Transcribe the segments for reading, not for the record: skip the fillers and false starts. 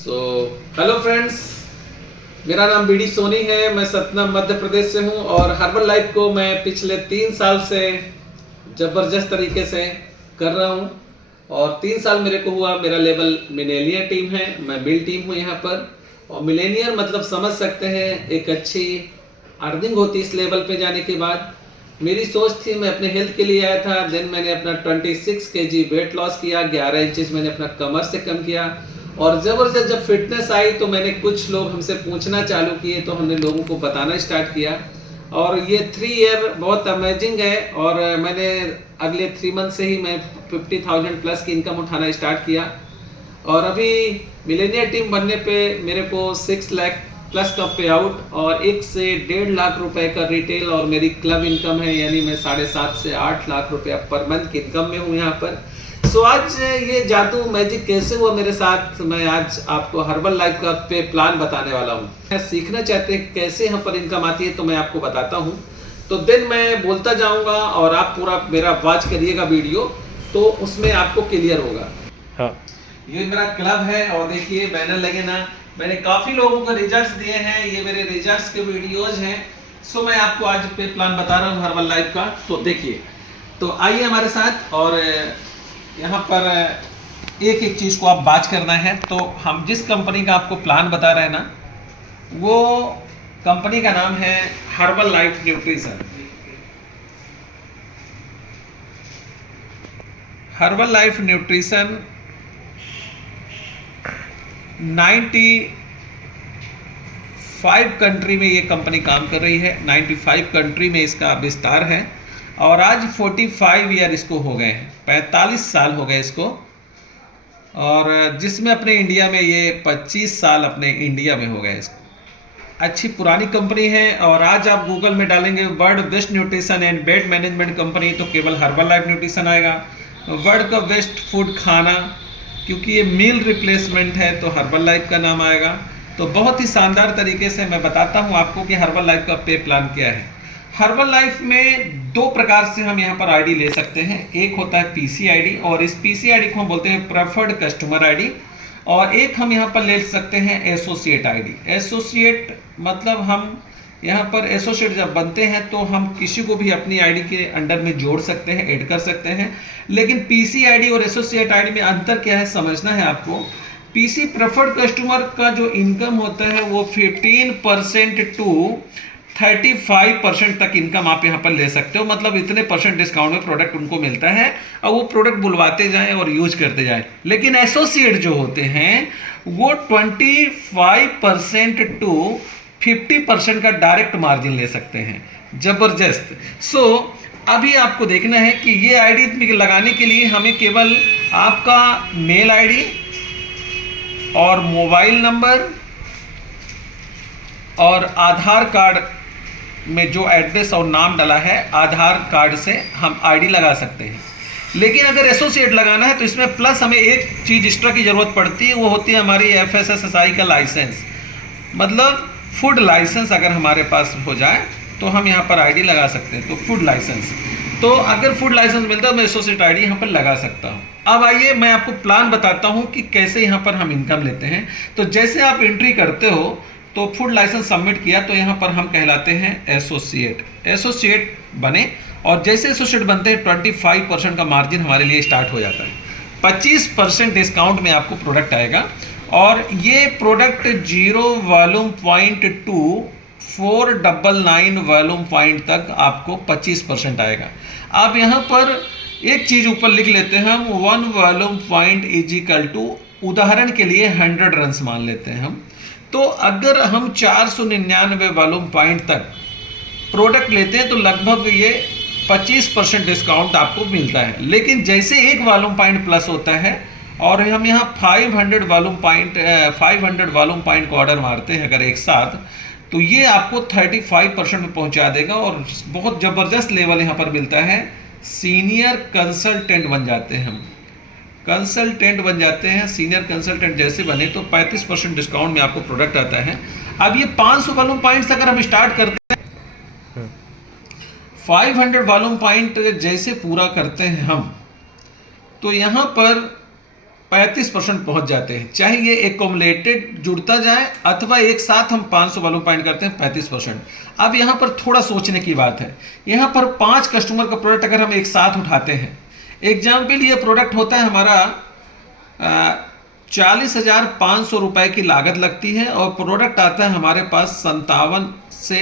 So hello friends, मेरा नाम BD Soni है। मैं सतना मध्य प्रदेश से हूँ और हर्बल लाइफ को मैं पिछले 3 साल से ज़बरदस्त तरीके से कर रहा हूँ। और 3 साल मेरे को हुआ। मेरा लेवल मिलेनियर टीम है, मैं बिल टीम हूँ यहाँ पर। और मिलेनियर मतलब समझ सकते हैं, एक अच्छी अर्निंग होती इस लेवल पे जाने के बाद। मेरी सोच थी, मैं अपने हेल्थ के लिए आया था। देन मैंने अपना 26 kg वेट लॉस किया, 11 इंचेस मैंने अपना कमर से कम किया। और ज़बरदस्त जब फिटनेस आई तो मैंने कुछ लोग हमसे पूछना चालू किए, तो हमने लोगों को बताना स्टार्ट किया। और ये 3 ईयर बहुत अमेजिंग है। और मैंने अगले 3 मंथ से ही मैं 50,000 प्लस की इनकम उठाना स्टार्ट किया। और अभी मिलेनियर टीम बनने पे मेरे को 6 लाख प्लस का पे आउट और 1 से 1.5 लाख रुपए का रिटेल और मेरी क्लब इनकम है, यानी मैं 7.5 से 8 लाख रुपया पर मंथ की इनकम में हूँ यहाँ पर। सो आज ये जादू मैजिक कैसे हुआ मेरे साथ, मैं आज आपको हर्बल लाइफ का पे प्लान बताने वाला हूँ। सीखना चाहते हैं कैसे यहाँ पर इनकम आती है, तो मैं आपको बताता हूँ। तो दिन मैं बोलता जाऊँगा और आप पूरा मेरा वॉच करिएगा वीडियो, तो उसमें आपको क्लियर होगा। हाँ। ये मेरा क्लब है और देखिए बैनर लगे ना, मैंने काफ़ी लोगों को रिजल्ट्स दिए हैं, ये मेरे रिजल्ट्स के वीडियोज हैं। सो मैं आपको आज पे प्लान बता रहा हूँ हर्बल लाइफ का। तो देखिए, तो आइए हमारे साथ। और यहाँ पर एक एक चीज़ को आप बात करना है। तो हम जिस कंपनी का आपको प्लान बता रहे हैं ना, वो कंपनी का नाम है herbal life nutrition. Herbal life nutrition 95 country में ये कंपनी काम कर रही है। 95 कंट्री में इसका विस्तार है। और आज 45 ईयर इसको हो गए हैं, 45 साल हो गए इसको। और जिसमें अपने इंडिया में ये 25 साल अपने इंडिया में हो गए इसको। अच्छी पुरानी कंपनी है। और आज आप गूगल में डालेंगे world best nutrition and bed management company, तो केवल हर्बल लाइफ न्यूट्रिशन आएगा। वर्ल्ड का बेस्ट फूड खाना, क्योंकि ये मील रिप्लेसमेंट है, तो हर्बल लाइफ का नाम आएगा। तो बहुत ही शानदार तरीके से मैं बताता हूँ आपको कि हर्बल लाइफ का पे प्लान क्या है। हर्बल लाइफ में 2 प्रकार से हम यहाँ पर आईडी ले सकते हैं। एक होता है पीसी आईडी, और इस पीसी आईडी को हम बोलते हैं प्रेफर्ड कस्टमर आईडी। और एक हम यहाँ पर ले सकते हैं एसोसिएट आईडी। एसोसिएट मतलब हम यहाँ पर एसोसिएट जब बनते हैं तो हम किसी को भी अपनी आईडी के अंडर में जोड़ सकते हैं, ऐड कर सकते हैं। लेकिन पीसी आईडी और एसोसिएट आईडी में अंतर क्या है, समझना है आपको। पीसी प्रेफर्ड कस्टमर का जो इनकम होता है वो 15% टू 35% तक इनकम आप यहाँ पर ले सकते हो। मतलब इतने परसेंट डिस्काउंट में प्रोडक्ट उनको मिलता है और वो प्रोडक्ट बुलवाते जाएं और यूज करते जाएं। लेकिन एसोसिएट जो होते हैं वो 25% टू 50% का डायरेक्ट मार्जिन ले सकते हैं। जबरदस्त। सो अभी आपको देखना है कि ये आईडी लगाने के लिए हमें केवल आपका मेल आईडी और मोबाइल नंबर और आधार कार्ड में जो एड्रेस और नाम डाला है, आधार कार्ड से हम आईडी लगा सकते हैं। लेकिन अगर एसोसिएट लगाना है तो इसमें प्लस हमें एक चीज़ एक्स्ट्रा की ज़रूरत पड़ती है, वो होती है हमारी FSSAI का लाइसेंस। मतलब फूड लाइसेंस अगर हमारे पास हो जाए तो हम यहाँ पर आईडी लगा सकते हैं। तो फूड लाइसेंस, तो अगर फूड लाइसेंस मिलता है मैं एसोसिएट आईडी यहाँ पर लगा सकता हूँ। अब आइए मैं आपको प्लान बताता हूँ कि कैसे यहाँ पर हम इनकम लेते हैं। तो जैसे आप एंट्री करते हो तो फूड लाइसेंस सबमिट किया, तो यहाँ पर हम कहलाते हैं एसोसिएट। एसोसिएट बने और जैसे एसोसिएट बनते हैं 25% का मार्जिन हमारे लिए स्टार्ट हो जाता है। 25% डिस्काउंट में आपको प्रोडक्ट आएगा। और ये product 0 volume point two 499 volume point तक आपको 25% आएगा। आप यहाँ पर एक चीज़ ऊपर लिख लेते हैं हम, 1 volume point is equal to, उदाहरण के लिए 100 रन्स मान लेते हैं हम। तो अगर हम 499 वॉल्यूम पॉइंट तक प्रोडक्ट लेते हैं तो लगभग ये 25% डिस्काउंट आपको मिलता है। लेकिन जैसे एक वॉल्यूम पॉइंट प्लस होता है और हम यहाँ 500 वॉल्यूम पॉइंट को ऑर्डर मारते हैं अगर एक साथ, तो ये आपको 35% में पहुँचा देगा। और बहुत ज़बरदस्त लेवल यहाँ पर मिलता है। सीनियर कंसल्टेंट बन जाते हैं हम, कंसल्टेंट बन जाते हैं। सीनियर कंसल्टेंट जैसे बने तो 35% डिस्काउंट में आपको प्रोडक्ट आता है। अब ये 500 वॉल्यूम पॉइंट्स अगर हम स्टार्ट करते हैं, 500 वॉल्यूम पॉइंट जैसे पूरा करते हैं हम, तो यहाँ पर 35% पहुंच जाते हैं, चाहे ये एकोमुलेटेड जुड़ता जाए अथवा एक साथ हम 500 वॉल्यूम पॉइंट करते हैं 35%। अब यहाँ पर थोड़ा सोचने की बात है, यहाँ पर 5 कस्टमर का प्रोडक्ट अगर हम एक साथ उठाते हैं, एग्जाम्पल ये प्रोडक्ट होता है हमारा 40,500 रुपये की लागत लगती है और प्रोडक्ट आता है हमारे पास 57 से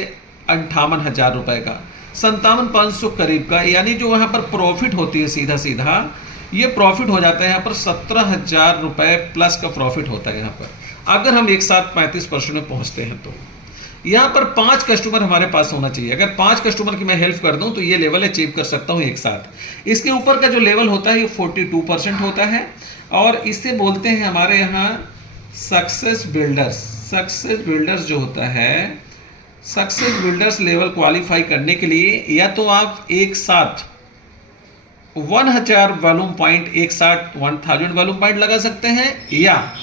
58,000 रुपये का, 57,500 करीब का, यानी जो यहाँ पर प्रॉफिट होती है सीधा सीधा ये प्रॉफिट हो जाता है यहाँ पर 17,000 रुपये प्लस का प्रॉफिट होता है यहाँ पर, अगर हम एक साथ 35% में पहुँचते हैं। तो यहाँ पर 5 कस्टमर हमारे पास होना चाहिए, अगर 5 कस्टमर की मैं हेल्प कर दूँ तो ये लेवल अचीव कर सकता हूँ एक साथ। इसके ऊपर का जो लेवल होता है ये 42% होता है और इसे बोलते हैं हमारे यहाँ सक्सेस बिल्डर्स। सक्सेस बिल्डर्स जो होता है, सक्सेस बिल्डर्स लेवल क्वालिफाई करने के लिए या तो आप एक साथ 1000 वॉल्यूम पॉइंट, एक साथ 1000 वॉल्यूम पॉइंट लगा सकते हैं, या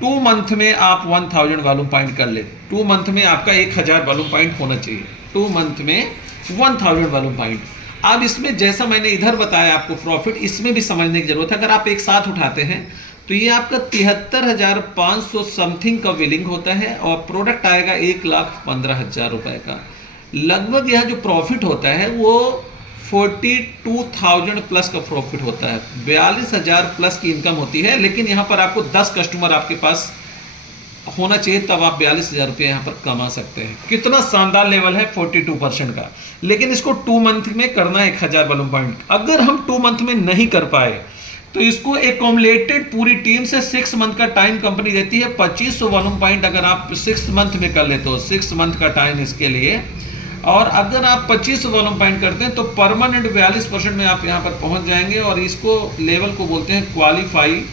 2 मंथ में आप 1000 वॉल्यूम पॉइंट कर ले। 2 मंथ में आपका 1000 वॉल्यूम पॉइंट होना चाहिए, 2 मंथ में 1000 वॉल्यूम पॉइंट। अब इसमें जैसा मैंने इधर बताया आपको प्रॉफिट, इसमें भी समझने की जरूरत है। अगर आप एक साथ उठाते हैं तो ये आपका 73,500 समथिंग का बिलिंग होता है और प्रोडक्ट आएगा 1,15,000 रुपये का। लगभग यह जो प्रॉफिट होता है वो 42,000 प्लस का प्रॉफिट होता है, 42,000 प्लस की इनकम होती है। लेकिन यहाँ पर आपको 10 कस्टमर आपके पास होना चाहिए, तब आप 42,000 रुपये यहाँ पर कमा सकते हैं। कितना शानदार लेवल है 42% का। लेकिन इसको 2 मंथ में करना है 1000 वॉल्यूम पॉइंट। अगर हम 2 मंथ में नहीं कर पाए तो इसको एकोमुलेटेड पूरी टीम से 6 मंथ का टाइम कंपनी देती है। 2500 वॉल्यूम पॉइंट अगर आप 6 मंथ में कर लेते हो, 6 मंथ का टाइम इसके लिए, और अगर आप 25 वॉल्यूम पॉइंट करते हैं तो परमानेंट 42% में आप यहाँ पर पहुँच जाएंगे। और इसको लेवल को बोलते हैं क्वालिफाई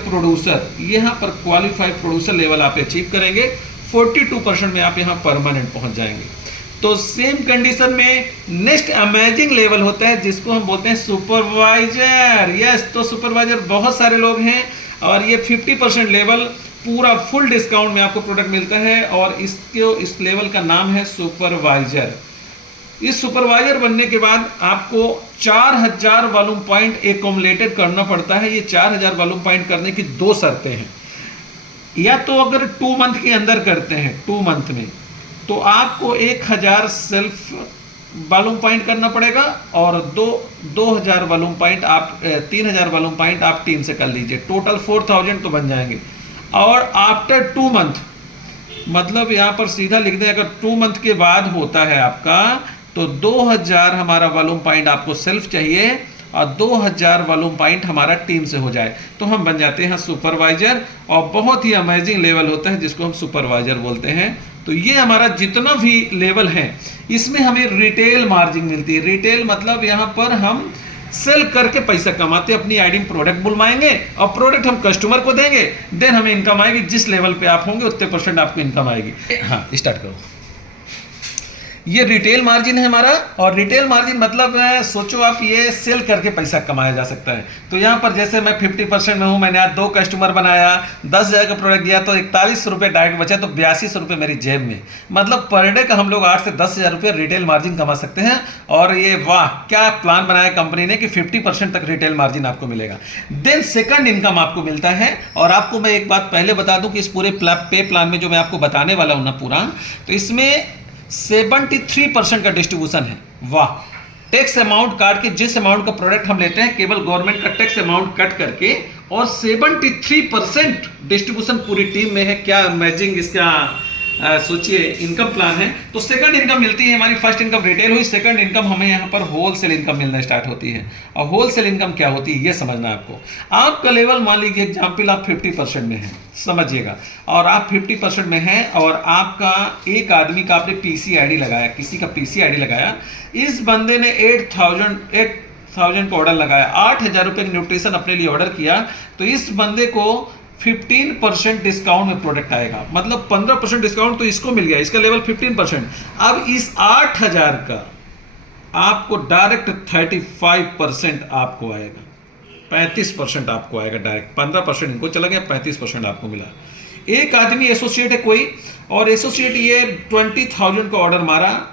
प्रोड्यूसर। यहाँ पर क्वालिफाई प्रोड्यूसर लेवल आप अचीव करेंगे, 42% में आप यहाँ परमानेंट पहुँच जाएंगे। तो सेम कंडीशन में नेक्स्ट अमेजिंग लेवल होता है जिसको हम बोलते हैं सुपरवाइजर। यस, तो सुपरवाइजर बहुत सारे लोग हैं और ये 50% लेवल पूरा फुल डिस्काउंट में आपको प्रोडक्ट मिलता है और इस लेवल का नाम है सुपरवाइजर। इस सुपरवाइजर बनने के बाद आपको 4000 वॉल्यूम पॉइंट एकोमुलेटेड करना पड़ता है। ये 4000 वॉल्यूम पॉइंट करने की 2 शर्तें हैं। या तो अगर 2 मंथ के अंदर करते हैं, 2 मंथ में, तो आपको 1000 सेल्फ वॉल्यूम पॉइंट करना पड़ेगा और 2000 वॉल्यूम पॉइंट आप 3000 वॉल्यूम पॉइंट आप टीम से कर लीजिए, टोटल 4000 तो बन जाएंगे। और आफ्टर 2 मंथ, मतलब यहाँ पर सीधा लिख दें, अगर 2 मंथ के बाद होता है आपका तो 2000 हमारा वॉल्यूम पॉइंट आपको सेल्फ चाहिए और 2000 वॉल्यूम पॉइंट हमारा टीम से हो जाए तो हम बन जाते हैं सुपरवाइजर। और बहुत ही अमेजिंग लेवल होता है जिसको हम सुपरवाइजर बोलते हैं। तो ये हमारा जितना भी लेवल है इसमें हमें रिटेल मार्जिन मिलती है। रिटेल मतलब यहाँ पर हम सेल करके पैसा कमाते हैं, अपनी आईडी में प्रोडक्ट बुलवाएंगे और प्रोडक्ट हम कस्टमर को देंगे, देन हमें इनकम आएगी। जिस लेवल पे आप होंगे उतने % आपको इनकम आएगी। हाँ, स्टार्ट करो। ये रिटेल मार्जिन है हमारा। और रिटेल मार्जिन मतलब सोचो आप, ये सेल करके पैसा कमाया जा सकता है। तो यहाँ पर जैसे मैं 50% में हूँ, मैंने आज 2 कस्टमर बनाया, 10,000 का प्रोडक्ट दिया तो 41 रुपये डायरेक्ट बचा, तो 82 रुपये मेरी जेब में। मतलब पर डे का हम लोग 8 से 10,000 रुपये रिटेल मार्जिन कमा सकते हैं। और ये वाह, क्या प्लान बनाया कंपनी ने कि 50% तक रिटेल मार्जिन आपको मिलेगा। देन सेकंड इनकम आपको मिलता है। और आपको मैं एक बात पहले बता दूं कि इस पूरे पे प्लान में जो मैं आपको बताने वाला हूँ ना पूरा, तो इसमें 73% का डिस्ट्रीब्यूशन है। वाह, टैक्स अमाउंट काट के, जिस अमाउंट का प्रोडक्ट हम लेते हैं केवल गवर्नमेंट का टैक्स अमाउंट कट करके, और 73% डिस्ट्रीब्यूशन पूरी टीम में है। क्या अमेजिंग इसका सोचिए इनकम प्लान है। तो सेकंड इनकम मिलती है हमारी। फर्स्ट इनकम रिटेल हुई, सेकंड इनकम हमें यहाँ पर होलसेल इनकम मिलना स्टार्ट होती है। और होलसेल इनकम क्या होती है ये समझना है आपको। आपका लेवल मान लीजिए एग्जाम्पल आप 50% में है, समझिएगा, और आप 50% में हैं और आपका एक आदमी का आपने पीसी आईडी लगाया, किसी का पीसी आईडी लगाया, इस बंदे ने 8,000 का ऑर्डर लगाया, 8,000 रुपये की न्यूट्रिशन अपने लिए ऑर्डर किया, तो इस बंदे को 15% डिस्काउंट में प्रोडक्ट आएगा। मतलब 15% डिस्काउंट तो इसको मिल गया, इसका लेवल 15%। अब इस 8,000 का आपको डायरेक्ट 35% आपको आएगा, 35% आपको आएगा डायरेक्ट। 15% इनको चला गया, 35% आपको मिला। एक आदमी एसोसिएट है कोई, और एसोसिएट ये 20,000 का ऑर्डर मारा,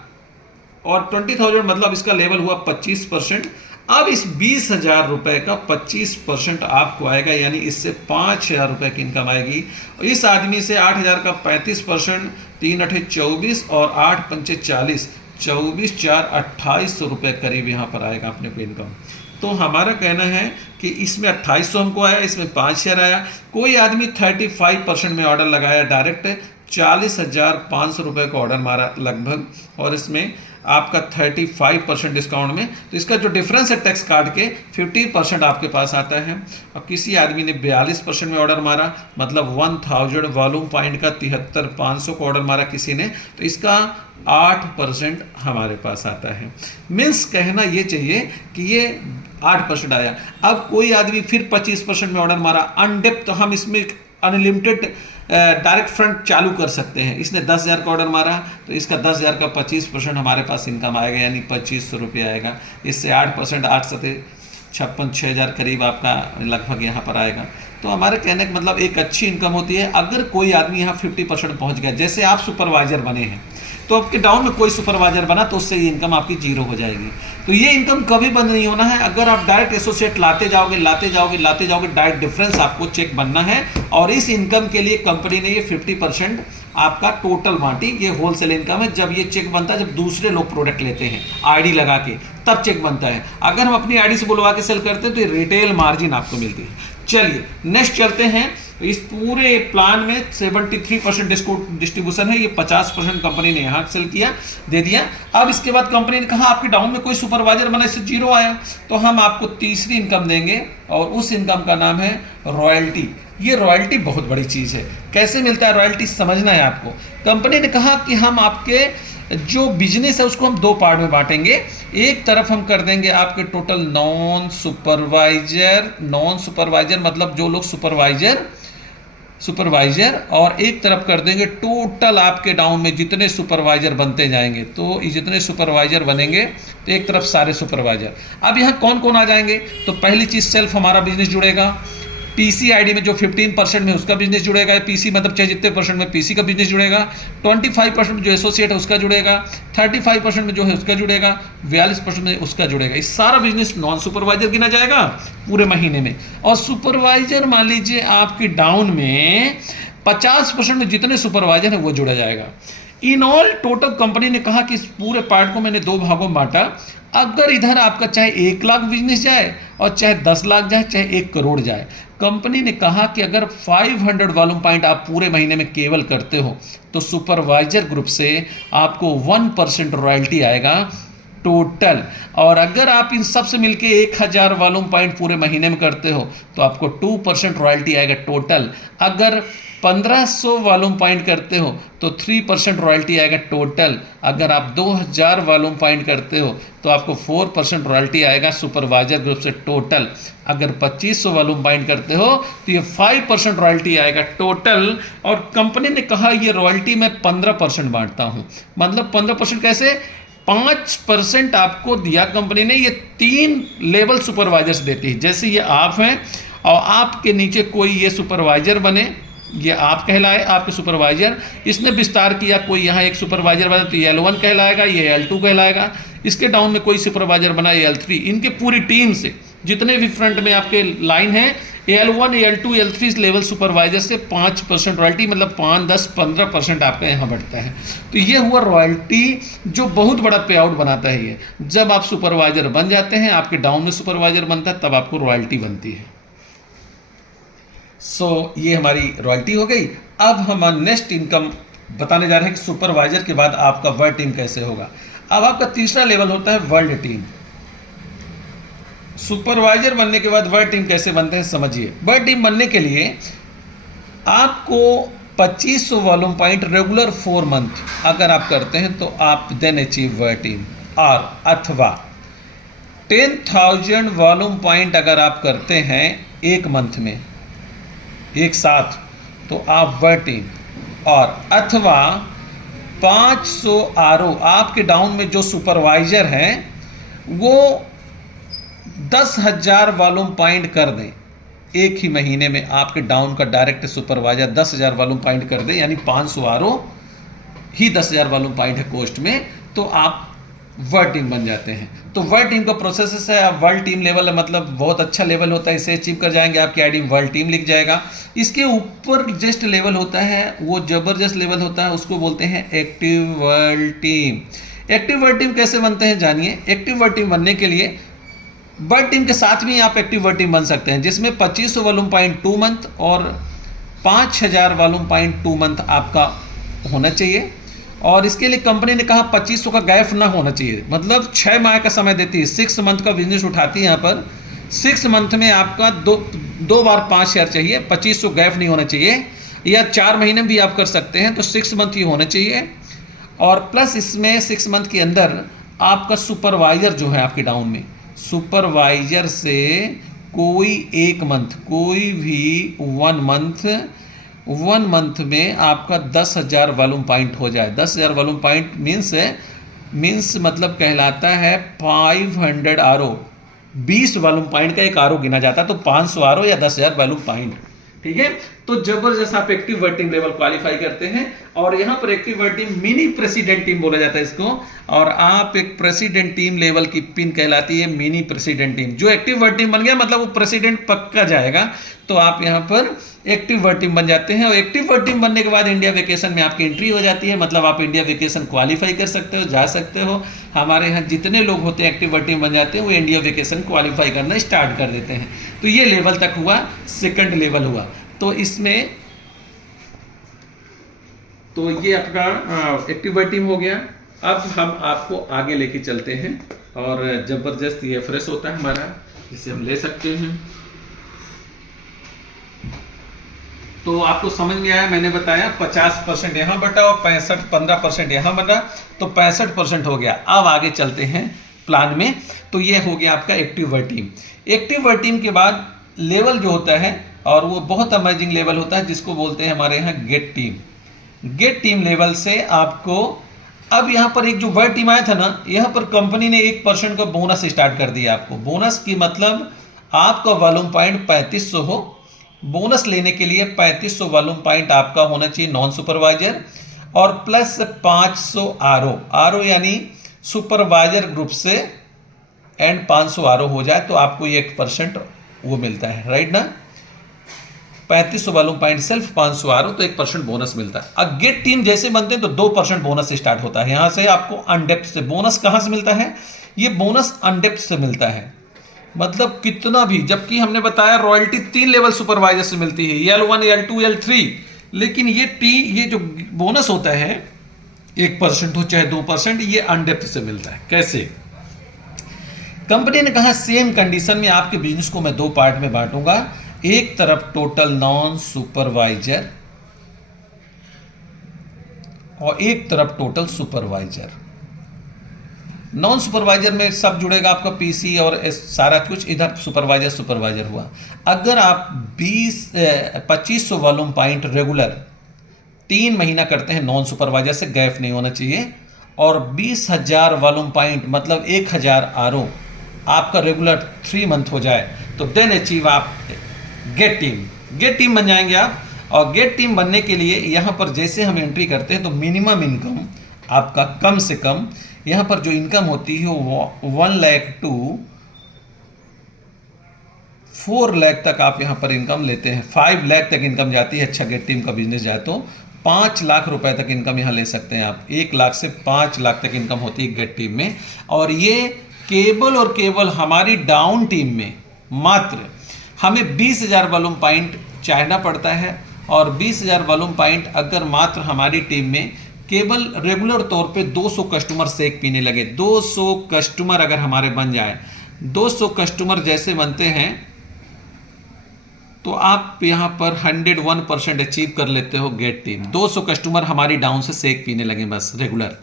और 20,000 मतलब इसका लेवल हुआ 25%। अब इस 20,000 रुपये का 25% आपको आएगा, यानी इससे 5,000 रुपये की इनकम आएगी। इस आदमी से 8,000 का 35%, 3 अठे 24 और 8 पंचे 40, 24 4 2800 रुपये करीब यहाँ पर आएगा अपने को इनकम। तो हमारा कहना है कि इसमें 2800 हमको आया, इसमें 5,000 आया। कोई आदमी 35% में ऑर्डर लगाया डायरेक्ट, 40,500 रुपये का ऑर्डर मारा लगभग, और इसमें आपका 35% डिस्काउंट में, तो इसका जो डिफरेंस है टैक्स काट के 50% आपके पास आता है। और किसी आदमी ने 42% में ऑर्डर मारा, मतलब 1000 वॉल्यूम पॉइंट का 73,500 का ऑर्डर मारा किसी ने, तो इसका 8% हमारे पास आता है। मीन्स कहना ये चाहिए कि ये 8% आया। अब कोई आदमी फिर 25% में ऑर्डर मारा अनडिप्ट, तो हम इसमें अनलिमिटेड डायरेक्ट फ्रंट चालू कर सकते हैं। इसने 10,000 का ऑर्डर मारा, तो इसका 10,000 का 25% हमारे पास इनकम आएगा, यानी 2,500 रुपये आएगा। इससे 8%, 8 सते 56, 6,000 करीब आपका लगभग यहाँ पर आएगा। तो हमारे कहने का मतलब एक अच्छी इनकम होती है। अगर कोई आदमी यहाँ 50% पहुँच गया, जैसे आप सुपरवाइजर बने हैं, तो आपके डाउन में कोई सुपरवाइजर बना, तो उससे ये इनकम आपकी जीरो हो जाएगी। तो ये इनकम कभी बंद नहीं होना है। अगर आप डायरेक्ट एसोसिएट लाते जाओगे, डायरेक्ट डिफरेंस आपको चेक बनना है। और इस इनकम के लिए कंपनी ने ये 50% आपका टोटल बांटी। ये होलसेल इनकम है। जब ये चेक बनता है, जब दूसरे लोग प्रोडक्ट लेते हैं आईडी लगा के, तब चेक बनता है। अगर हम अपनी आईडी से बुलवा के सेल करते हैं, तो ये रिटेल मार्जिन आपको मिलती है। चलिए नेक्स्ट चलते हैं। इस पूरे प्लान में 73% डिस्ट्रीब्यूशन है। ये 50% कंपनी ने यहाँ सेल किया, दे दिया। अब इसके बाद कंपनी ने कहा आपके डाउन में कोई सुपरवाइजर बना, इससे जीरो आया, तो हम आपको तीसरी इनकम देंगे, और उस इनकम का नाम है रॉयल्टी। ये रॉयल्टी बहुत बड़ी चीज़ है। कैसे मिलता है रॉयल्टी, समझना है आपको। कंपनी ने कहा कि हम आपके जो बिजनेस है उसको हम 2 पार्ट में बांटेंगे। एक तरफ हम कर देंगे आपके टोटल नॉन सुपरवाइजर मतलब जो लोग सुपरवाइजर, और एक तरफ कर देंगे टोटल आपके डाउन में जितने सुपरवाइजर बनते जाएंगे। तो जितने सुपरवाइजर बनेंगे, तो एक तरफ सारे सुपरवाइजर। अब यहाँ कौन कौन आ जाएंगे, तो पहली चीज़ सेल्फ हमारा बिजनेस जुड़ेगा। पीसी आईडी में जो 15% में उसका बिजनेस जुड़ेगा, पीसी मतलब चाहे जितने % में पीसी का बिजनेस जुड़ेगा। 25% में जो एसोसिएट है उसका जुड़ेगा, 35% में जो है उसका जुड़ेगा, 42% में उसका जुड़ेगा। इस सारा बिजनेस नॉन सुपरवाइजर गिना जाएगा पूरे महीने में। और सुपरवाइजर मान लीजिए आपकी डाउन में 50% में जितने सुपरवाइजर है वो जुड़ा जाएगा। इन ऑल टोटल कंपनी ने कहा कि इस पूरे पार्ट को मैंने 2 भागों में बांटा। अगर इधर आपका चाहे 1 लाख बिजनेस जाए, और चाहे 10 लाख जाए, चाहे 1 करोड़ जाए, कंपनी ने कहा कि अगर 500 वॉल्यूम पॉइंट आप पूरे महीने में केवल करते हो, तो सुपरवाइजर ग्रुप से आपको 1% रॉयल्टी आएगा टोटल। और अगर आप इन सब से मिलके 1000 वॉल्यूम पॉइंट पूरे महीने में करते हो, तो आपको 2% रॉयल्टी आएगा टोटल। अगर 1500 वॉल्यूम पॉइंट करते हो, तो 3% रॉयल्टी आएगा टोटल। अगर आप 2000 वॉल्यूम पॉइंट करते हो, तो आपको 4% रॉयल्टी आएगा सुपरवाइजर ग्रुप से टोटल। अगर 2500 वॉल्यूम पॉइंट करते हो, तो ये 5% रॉयल्टी आएगा टोटल। और कंपनी ने कहा ये रॉयल्टी मैं 15% बांटता हूँ। मतलब 15% कैसे, 5% आपको दिया कंपनी ने। ये 3 लेवल सुपरवाइजर्स देती है। जैसे ये आप हैं और आपके नीचे कोई ये सुपरवाइजर बने, ये आप कहलाए, आपके सुपरवाइजर। इसने विस्तार किया, कोई यहाँ एक सुपरवाइजर बना, तो ये L1 कहलाएगा, ये L2 कहलाएगा। इसके डाउन में कोई सुपरवाइजर बना, ये L3। इनके पूरी टीम से जितने भी फ्रंट में आपके लाइन है, L1, L2, L3 level supervisor से 5% रॉयल्टी, मतलब 5, 10, 15% आपका यहाँ बढ़ता है। तो ये हुआ रॉयल्टी, जो बहुत बड़ा पे आउट बनाता है। ये जब आप सुपरवाइजर बन जाते हैं, आपके डाउन में सुपरवाइजर बनता है, तब आपको रॉयल्टी बनती है। ये हमारी रॉयल्टी हो गई। अब हम नेक्स्ट इनकम बताने जा रहे हैं कि सुपरवाइजर के बाद आपका वर्ल्ड टीम कैसे होगा। अब आपका तीसरा लेवल होता है वर्ल्ड टीम। सुपरवाइजर बनने के बाद वर्ल्ड टीम कैसे बनते हैं, समझिए। वर्ल्ड टीम बनने के लिए आपको 2500 वॉल्यूम पॉइंट रेगुलर 4 मंथ अगर आप करते हैं, तो आप देन अचीव वर्ल्ड टीम। और अथवा 10,000 वॉल्यूम पॉइंट अगर आप करते हैं 1 मंथ में एक साथ, तो आप वर्ल्ड टीम। और अथवा 500 RO, आपके डाउन में जो सुपरवाइजर हैं वो 10,000 वॉल्यूम पॉइंट कर दें एक ही महीने में। आपके डाउन का डायरेक्ट सुपरवाइजर 10,000 वॉल्यूम पॉइंट कर दे, यानी 500 RO ही 10,000 वॉल्यूम पॉइंट है कोस्ट में, तो आप वर्ल्ड टीम बन जाते हैं। तो वर्ल्ड टीम का प्रोसेस है, अब वर्ल्ड टीम लेवल है, मतलब बहुत अच्छा लेवल होता है, इसे अचीव कर जाएंगे आपकी आईडी वर्ल्ड टीम लिख जाएगा। इसके ऊपर जस्ट लेवल होता है, वो जबरदस्त लेवल होता है, उसको बोलते हैं active world team. Active world team कैसे बनते हैं जानिए। एक्टिव वर्ल्ड टीम बनने के लिए वर्ल्ड टीम के साथ में आप एक्टिव वर्ल्ड टीम बन सकते हैं, जिसमें 2500 वॉल्यूम पॉइंट 2 मंथ और 5000 वॉल्यूम पॉइंट 2 मंथ आपका होना चाहिए। और इसके लिए कंपनी ने कहा 2500 का गैप ना होना चाहिए, मतलब 6 माह का समय देती है, 6 मंथ का बिजनेस उठाती है यहाँ पर। 6 मंथ में आपका दो बार 5 शेयर चाहिए, 2500 गैप नहीं होना चाहिए, या 4 महीने भी आप कर सकते हैं, तो 6 मंथ ही होना चाहिए। और प्लस इसमें 6 मंथ के अंदर आपका सुपरवाइजर जो है आपके डाउन में, सुपरवाइजर से कोई एक मंथ, कोई भी 1 मंथ में आपका 10,000 वॉल्यूम पॉइंट हो जाए। 10,000 वॉल्यूम पॉइंट मीन्स मतलब कहलाता है 500 आर ओ, 20 वॉल्यूम पॉइंट का एक आर ओ गिना जाता है, तो 500 आर ओ या 10,000 वॉल्यूम पॉइंट, ठीक है। तो जबरदस्त आप active world team level qualify करते हैं। और यहाँ पर active world team mini president team बोला जाता है इसको, और आप एक प्रेसिडेंट टीम लेवल की पिन कहलाती है मिनी प्रेसिडेंट टीम। जो एक्टिव वर्ल्ड टीम बन गया मतलब वो प्रेसिडेंट पक्का जाएगा, तो आप यहाँ पर एक्टिव वर्ल्ड टीम बन जाते हैं। और एक्टिव वर्ल्ड टीम बनने के बाद इंडिया वेकेशन में आपकी एंट्री हो जाती है, मतलब आप इंडिया वेकेशन क्वालिफाई कर सकते हो, जा सकते हो। हमारे यहाँ जितने लोग होते हैं एक्टिव वर्ल्ड टीम बन जाते हैं, वो इंडिया वेकेशन क्वालिफाई करना स्टार्ट कर देते हैं। तो ये लेवल तक हुआ, सेकंड लेवल हुआ। तो इसमें तो ये अपना एक्टिव वर्ल्ड टीम हो गया। अब हम आपको आगे लेके चलते हैं, और जबरदस्त ये फ्रेश होता है हमारा, इसे हम ले सकते हैं। तो आपको समझ में आया, मैंने बताया 50% यहाँ बटा और 15% यहाँ बटा, तो 65% हो गया। अब आगे चलते हैं प्लान में। तो ये हो गया आपका active world team. Active world team के बाद लेवल जो होता है, और वो बहुत अमेजिंग लेवल होता है, जिसको बोलते हैं हमारे यहाँ get team. Get team level से आपको, अब यहाँ पर एक जो वर्ल्ड टीम आया था ना, यहाँ पर कंपनी ने 1% का बोनस स्टार्ट कर दिया आपको। बोनस की मतलब आपका वॉल्यूम पॉइंट 3500 हो, बोनस लेने के लिए 3500 वॉल्यूम पॉइंट आपका होना चाहिए नॉन सुपरवाइजर, और प्लस 500 आर ओ यानी सुपरवाइजर ग्रुप से, एंड 500 आर ओ हो जाए तो आपको ये 1% वो मिलता है, राइट ना। 3500 volume point self 500 R O, तो 1% बोनस मिलता है। अब गेट टीम जैसे बनते हैं तो 2% बोनस स्टार्ट होता है। यहाँ से आपको अनडेप्थ से बोनस कहाँ से मिलता है, ये बोनस अनडेप्थ से मिलता है, मतलब कितना भी, जबकि हमने बताया रॉयल्टी 3 लेवल सुपरवाइजर से मिलती है, L1, L2, L3, लेकिन ये जो बोनस होता है 1% हो चाहे 2%, ये अनडेप्थ से मिलता है। कैसे? कंपनी ने कहा सेम कंडीशन में आपके बिजनेस को मैं 2 पार्ट में बांटूंगा, एक तरफ टोटल नॉन सुपरवाइजर और एक तरफ टोटल सुपरवाइजर। नॉन सुपरवाइजर में सब जुड़ेगा आपका पीसी और सारा कुछ, इधर सुपरवाइजर हुआ। अगर आप 2500 वॉल्यूम पॉइंट रेगुलर 3 महीना करते हैं, नॉन सुपरवाइजर से गैप नहीं होना चाहिए, और 20,000 वॉल्यूम पॉइंट मतलब 1000 आर ओ आपका रेगुलर 3 मंथ हो जाए, तो देन अचीव आप गेट टीम बन जाएंगे आप। और गेट टीम बनने के लिए यहाँ पर जैसे हम एंट्री करते हैं, तो मिनिमम इनकम आपका कम से कम यहाँ पर जो इनकम होती है वो 1 लाख टू 4 लाख तक आप यहाँ पर इनकम लेते हैं। 5 लाख तक इनकम जाती है, अच्छा गेट टीम का बिजनेस जाए तो 5 लाख रुपए तक इनकम यहाँ ले सकते हैं आप। 1 लाख से 5 लाख तक इनकम होती है गेट टीम में। और ये केवल और केवल हमारी डाउन टीम में मात्र हमें 20,000 वॉल्यूम पॉइंट चाहना पड़ता है, और 20,000 वॉल्यूम पॉइंट अगर मात्र हमारी टीम में केवल रेगुलर तौर पे 200 कस्टमर शेक पीने लगे, 200 कस्टमर अगर हमारे बन जाए, 200 कस्टमर जैसे बनते हैं, तो आप यहाँ पर 101% अचीव कर लेते हो गेट टीम। 200 कस्टमर हमारी डाउन से शेक पीने लगे बस रेगुलर,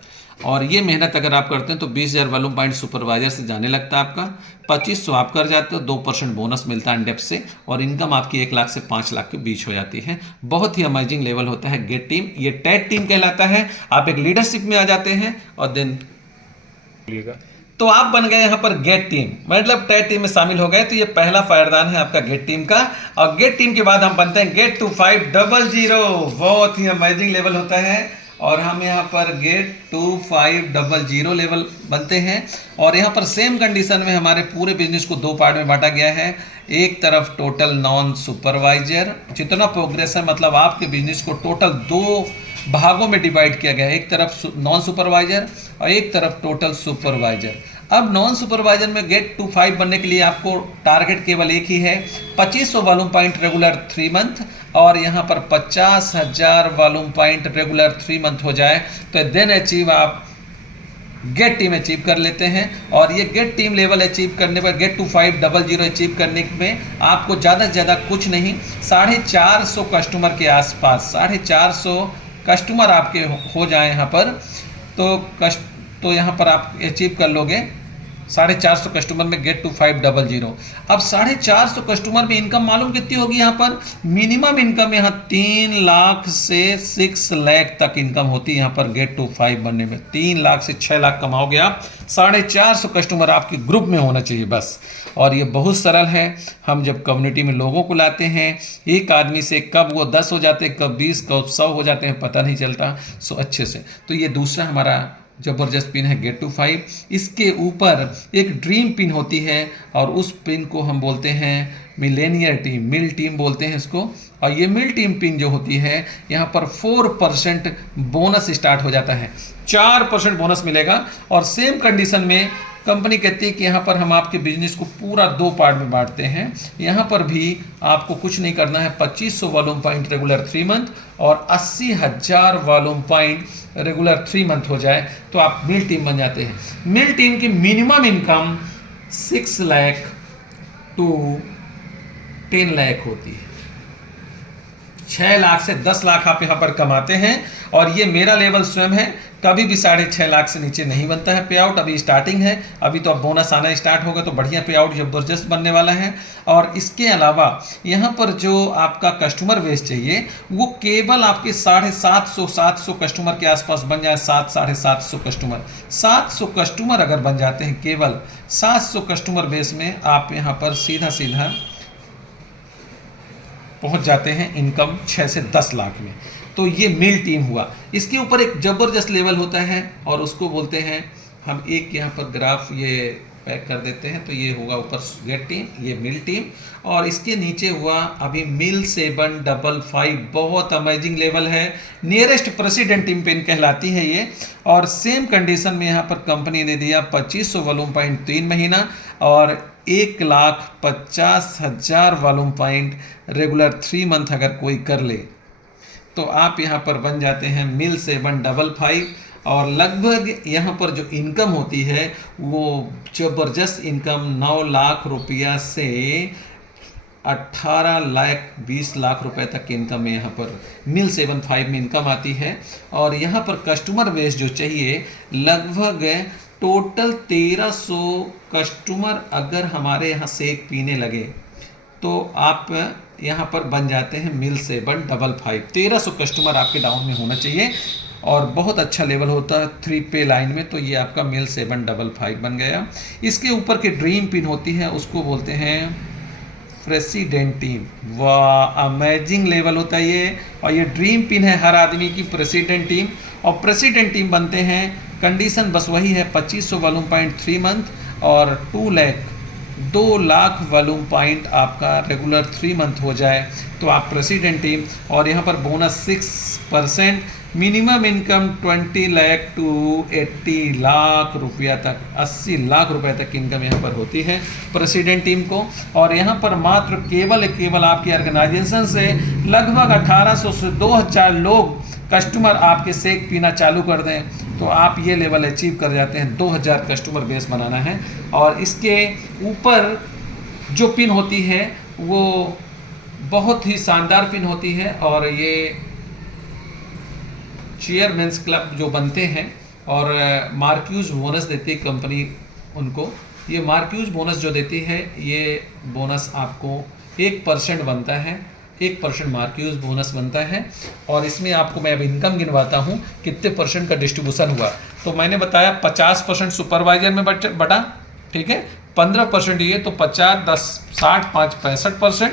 और ये मेहनत अगर आप करते हैं तो 20,000 वॉल्यूम पॉइंट सुपरवाइजर से जाने लगता है आपका, 2500 आप कर जाते हो, 2% बोनस मिलता है अनडेप्थ से, और इनकम आपकी 1 लाख से 5 लाख के बीच हो जाती है। बहुत ही अमेजिंग लेवल होता है गेट टीम। ये टैग टीम कहलाता है। आप एक लीडरशिप में आ जाते हैं, और देन तो आप बन गए यहाँ पर गेट टीम, मतलब टैग टीम में शामिल हो गए। तो ये पहला फायरदान है आपका गेट टीम का। और गेट टीम के बाद हम बनते हैं गेट 2500। बहुत ही अमेजिंग लेवल होता है। और हम यहाँ पर गेट 2500 लेवल बनते हैं। और यहाँ पर सेम कंडीशन में हमारे पूरे बिजनेस को दो पार्ट में बांटा गया है। एक तरफ टोटल नॉन सुपरवाइजर, जितना प्रोग्रेस है मतलब आपके बिजनेस को टोटल दो भागों में डिवाइड किया गया है, एक तरफ नॉन सुपरवाइजर और एक तरफ टोटल सुपरवाइजर। अब नॉन सुपरवाइजर में गेट टू 5 बनने के लिए आपको टारगेट केवल एक ही है, 2500 वॉल्यूम पॉइंट रेगुलर 3 मंथ, और यहाँ पर 50,000 वॉल्यूम पॉइंट रेगुलर 3 मंथ हो जाए तो देन अचीव आप गेट टीम अचीव कर लेते हैं। और ये गेट टीम लेवल अचीव करने पर गेट टू 500 अचीव करने में आपको ज़्यादा से ज़्यादा कुछ नहीं, 450 कस्टमर के आसपास 450 कस्टमर आपके हो जाए यहाँ पर तो यहाँ पर आप अचीव कर लोगे 450 कस्टमर में गेट टू 500। अब 450 कस्टमर में इनकम मालूम कितनी होगी? यहाँ पर मिनिमम इनकम यहाँ 3 लाख से 6 लाख तक इनकम होती है। यहाँ पर गेट टू 5 बनने में 3 लाख से 6 लाख कमाओगे आप। 450 कस्टमर आपके ग्रुप में होना चाहिए बस। और ये बहुत सरल है। हम जब कम्युनिटी में लोगों को लाते हैं, एक आदमी से कब वो 10 हो जाते हैं, कब 20, कब 100 हो जाते हैं, पता नहीं चलता। सो अच्छे से तो ये दूसरा हमारा ज़बरदस्त पिन है गेट टू 5। इसके ऊपर एक ड्रीम पिन होती है और उस पिन को हम बोलते हैं मिलेनियर टीम, मिल टीम बोलते हैं इसको। और ये मिल टीम पिन जो होती है, यहाँ पर 4% बोनस स्टार्ट हो जाता है, 4% बोनस मिलेगा। और सेम कंडीशन में कंपनी कहती है कि यहाँ पर हम आपके बिजनेस को पूरा 2 पार्ट में बांटते हैं। यहाँ पर भी आपको कुछ नहीं करना है, 2500 वॉल्यूम पॉइंट रेगुलर 3 मंथ और 80,000 वॉल्यूम पॉइंट रेगुलर 3 मंथ हो जाए तो आप मिल टीम बन जाते हैं। मिल टीम की minimum income 6 lakh to 10 lakh होती है। 6 लाख से 10 लाख आप यहाँ पर कमाते हैं। और ये मेरा लेवल स्वयं है, कभी भी 6.5 लाख से नीचे नहीं बनता है पे आउट। अभी स्टार्टिंग है, अभी तो अब बोनस आना स्टार्ट होगा तो बढ़िया पे आउट ज़बरदस्त बनने वाला है। और इसके अलावा यहाँ पर जो आपका कस्टमर बेस चाहिए वो केवल आपके 750 कस्टमर के आसपास बन जाए। 750 कस्टमर, 700 कस्टमर अगर बन जाते हैं, केवल 700 कस्टमर बेस में आप यहाँ पर सीधा सीधा पहुँच जाते हैं इनकम 6 से 10 लाख में। तो ये मिल टीम हुआ। इसके ऊपर एक ज़बरदस्त लेवल होता है और उसको बोलते हैं, हम एक यहाँ पर ग्राफ ये पैक कर देते हैं तो ये होगा ऊपर गेट टीम, ये मिल टीम, और इसके नीचे हुआ अभी मिल 755, बहुत अमेजिंग लेवल है। नियरेस्ट प्रेसिडेंट टीम पिन कहलाती है ये। और सेम कंडीशन में यहाँ पर कंपनी ने दिया 2500 वॉल्यूम पॉइंट 3 महीना और 1,50,000 वॉल्यूम पॉइंट रेगुलर 3 मंथ अगर कोई कर ले तो आप यहाँ पर बन जाते हैं मिल 755। और लगभग यहाँ पर जो इनकम होती है वो ज़बरदस्त इनकम 9 लाख रुपया से 18 लाख 20 लाख रुपए तक की इनकम है यहाँ पर मिल 75 में इनकम आती है। और यहाँ पर कस्टमर बेस जो चाहिए, लगभग टोटल 1300 कस्टमर अगर हमारे यहाँ सेक पीने लगे तो आप यहाँ पर बन जाते हैं मिल 755। 1300 कस्टमर आपके डाउन में होना चाहिए और बहुत अच्छा लेवल होता है 3 पे लाइन में। तो ये आपका मिल 755 बन गया। इसके ऊपर के ड्रीम पिन होती है, उसको बोलते हैं प्रेसिडेंट टीम। वाह, अमेजिंग लेवल होता है ये। और ये ड्रीम पिन है हर आदमी की, प्रेसिडेंट टीम। और प्रेसिडेंट टीम बनते हैं, कंडीशन बस वही है, 2500 वॉल्यूम पॉइंट 3 मंथ और 2 लाख वॉल्यूम पॉइंट आपका रेगुलर 3 मंथ हो जाए तो आप प्रेसिडेंट टीम। और यहाँ पर bonus 6%, minimum income 20 lakh to 80 lakh रुपया तक, 80 लाख रुपए तक इनकम यहाँ पर होती है प्रेसिडेंट टीम को। और यहाँ पर मात्र केवल आपकी ऑर्गेनाइजेशन से लगभग 1800 से 2000 लोग कस्टमर आपके सेक पीना चालू कर दें तो आप ये लेवल अचीव कर जाते हैं। 2000 कस्टमर बेस बनाना है। और इसके ऊपर जो पिन होती है वो बहुत ही शानदार पिन होती है। और ये चेयरमैन्स क्लब जो बनते हैं और मार्क्यूज बोनस देती है कंपनी उनको, ये मार्क्यूज बोनस जो देती है ये बोनस आपको 1% बनता है, 1% मार्क्यूज बोनस बनता है। और इसमें आपको मैं अब इनकम गिनवाता हूँ कितने % का डिस्ट्रीब्यूशन हुआ। तो मैंने बताया 50% सुपरवाइजर में बटा, ठीक है, 15% ये, तो 50, 10, 60, 5, 65%,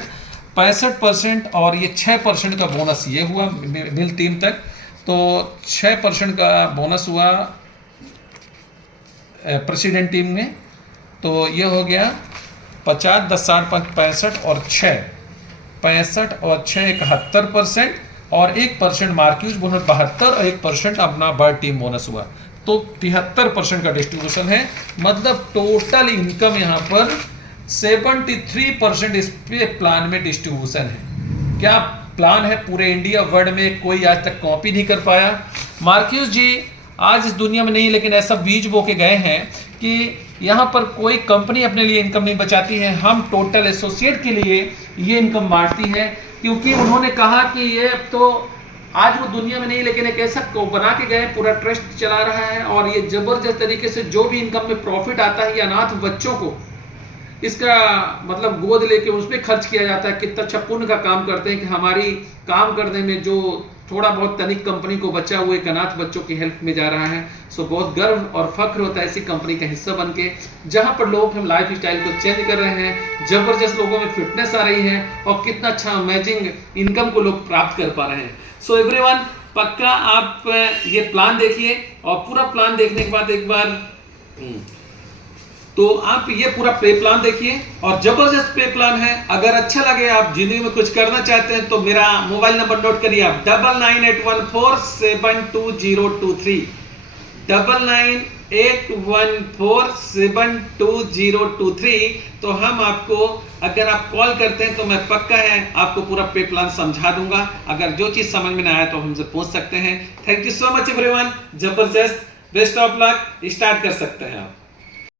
65% और ये 6% का बोनस ये हुआ मिल टीम तक। तो 6% का बोनस हुआ प्रेसिडेंट टीम में। तो ये हो गया 50, 10, 60, 65 और 6, 65 और 6 71%, और 1% मार्क्यूज बोनस 72 और 1% अपना बर्ड टीम बोनस हुआ। तो 73% का डिस्ट्रीब्यूशन है। मतलब टोटल इनकम यहाँ पर 73% इस पे प्लान में डिस्ट्रीब्यूशन है। क्या प्लान है पूरे इंडिया वर्ल्ड में, कोई आज तक कॉपी नहीं कर पाया। मार्क्यूज जी आज इस दुनिया में नहीं, लेकिन ऐसा बीज बो के गए हैं कि यहाँ पर कोई कंपनी अपने लिए इनकम नहीं बचाती है, हम टोटल एसोसिएट के लिए ये इनकम बांटती है। क्योंकि उन्होंने कहा कि ये अब तो आज वो दुनिया में नहीं, लेकिन एक ऐसा को बना के गए, पूरा ट्रस्ट चला रहा है, और ये जबरदस्त तरीके से जो भी इनकम में प्रॉफिट आता है ये अनाथ बच्चों को इसका मतलब गोद लेके उस पर खर्च किया जाता है। कितना अच्छा पुण्य का काम करते हैं कि हमारी काम करने में जो थोड़ा बहुत तनिक कंपनी को बचा हुआ एक अनाथ बच्चों की हेल्प में जा रहा है। सो बहुत गर्व और फख्र होता है ऐसी कंपनी का हिस्सा बन के, जहाँ पर लोग हम लाइफ स्टाइल को चेंज कर रहे हैं, जबरदस्त लोगों में फिटनेस आ रही है, और कितना अच्छा अमेजिंग इनकम को लोग प्राप्त कर पा रहे हैं। सो एवरीवन, पक्का आप ये प्लान देखिए, और पूरा प्लान देखने के बाद एक बार तो आप ये पूरा पे प्लान देखिए, और जबरदस्त पे प्लान है। अगर अच्छा लगे, आप जिंदगी में कुछ करना चाहते हैं, तो मेरा मोबाइल नंबर नोट करिए आप 9981472023, 9981472023। तो हम आपको, अगर आप कॉल करते हैं तो मैं पक्का है आपको पूरा पे प्लान समझा दूंगा। अगर जो चीज समझ में ना आया तो हमसे पूछ सकते हैं। Thank you so much everyone, जबरदस्त, बेस्ट ऑफ लक, स्टार्ट कर सकते हैं आप।